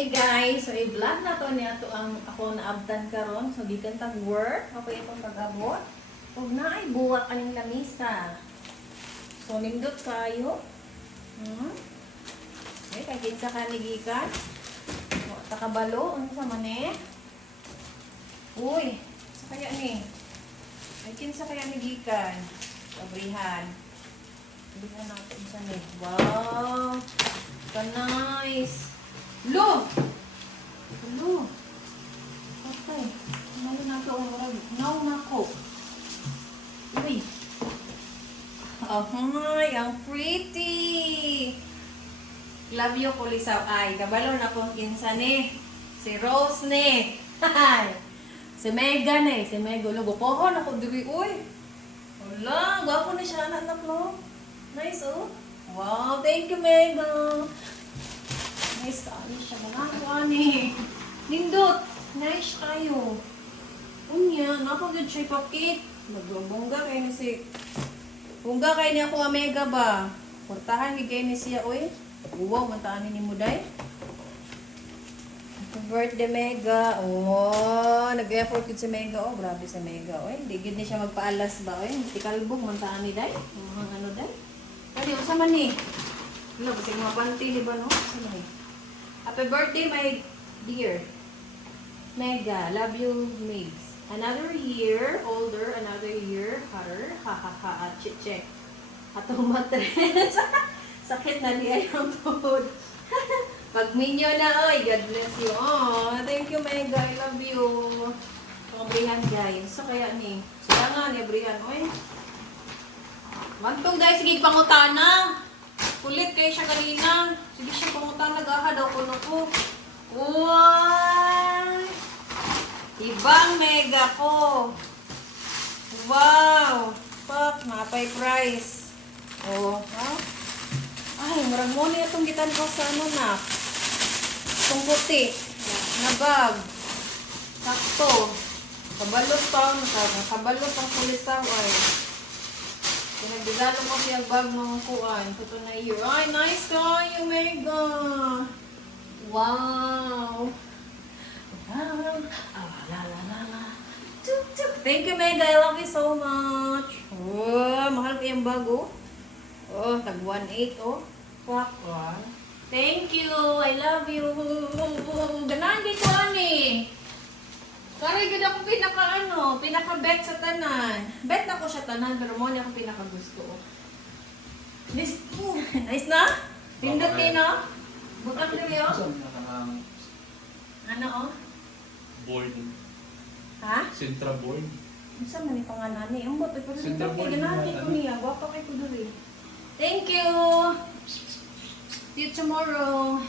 Hey guys, so i-vlog na to niya to ang ako naabtan karon so gikan tag work ako itong pag-abot ug naay buwak aning lamisa. So nindot kayo. Okay, kay kinsa ka ni gikan? Wa ta kabalo unsa man eh? Uy, sa kaya ni? Ay kinsa kaya ni gikan? Kabrihan. Kabrihan natin sa ni. Wow. Ka nice. Lo! Lo! Okay. Ano na ito? Now na ko. Uy! Oh my! Ang pretty! Love you, Kulisaw. Ay, kabalo na kong kinsa ni. Si Rose ni. Si Megan eh. Si Megan. Lugo po ako. Diri. Uy! Wala! Gwapo na siya. Anak mo. Nice oh. Wow! Thank you, Megan. Nice kayo siya. Mga ani. Nindot. Nice kayo. Unya. Napagod siya ipakit. Magbongga kayo ni si... Bongga kayo ni ako Omega ba? Portahan kayo ni siya. Uy. Wow. Mantaan ni Muday. Happy birthday Mega. Oh. Nag-effort yun si Mega. Oh. Grabe si Mega. Uy. Di gid ni siya magpaalas ba? Uy. Tikalbong. Mantaan ni Day. Ano Day? Pwede. Usa man ni. Wala. Kasi mga panty ni ba no? Usa man ni. Happy birthday, my dear. Mega, love you, Migs. Another year older, another year hotter. Ha ha ha, check. Atong matres. Sakit na niya yung tuhod. Pag minyo na, oy, God bless you. Oh, thank you, Mega. I love you. Brihan, guys. So, kaya ni. Sila nga ni Brihan, oy. Wagtong, guys, sige pangutana. Kulit kayo siya kanina. Sige siya pangutang nag-aha daw ko ko. Wow! Ibang Mega ko. Wow! Fuck, mapay price. Oh, ha? Ay, marag mo niya itong gitan ko sa ano na. Itong puti. Na bag. Sakto. Kabalot pa. Kabalot ang Kulisaw ay. Pinagdadalo ko siya bag mga kuan. Ito na year. Ay, nice kayo, Mega. Wow. Wow. La la la la. Tuk tuk. Thank you, Mega. I love you so much. Oh, mahal ko yung bag, oh. Oh, tag 1.8, oh. Fuck, oh. Thank you. I love you. Ganahan di ko, ani. Karay gud ako pinaka-bet sa tanan. Bet na ko siya tanan, pero mo niya ako pinaka-gusto. Nice, nice na? Pindot kayo na? Butang diri oh? Ano oh? Board. Ha? Sintra board. Saan man yung pangalan ni? Ang boto, pero Sintra pindot kayo. board Ganahan naman, ko niya. Gwapa kayo ko diri. Thank you! See you tomorrow.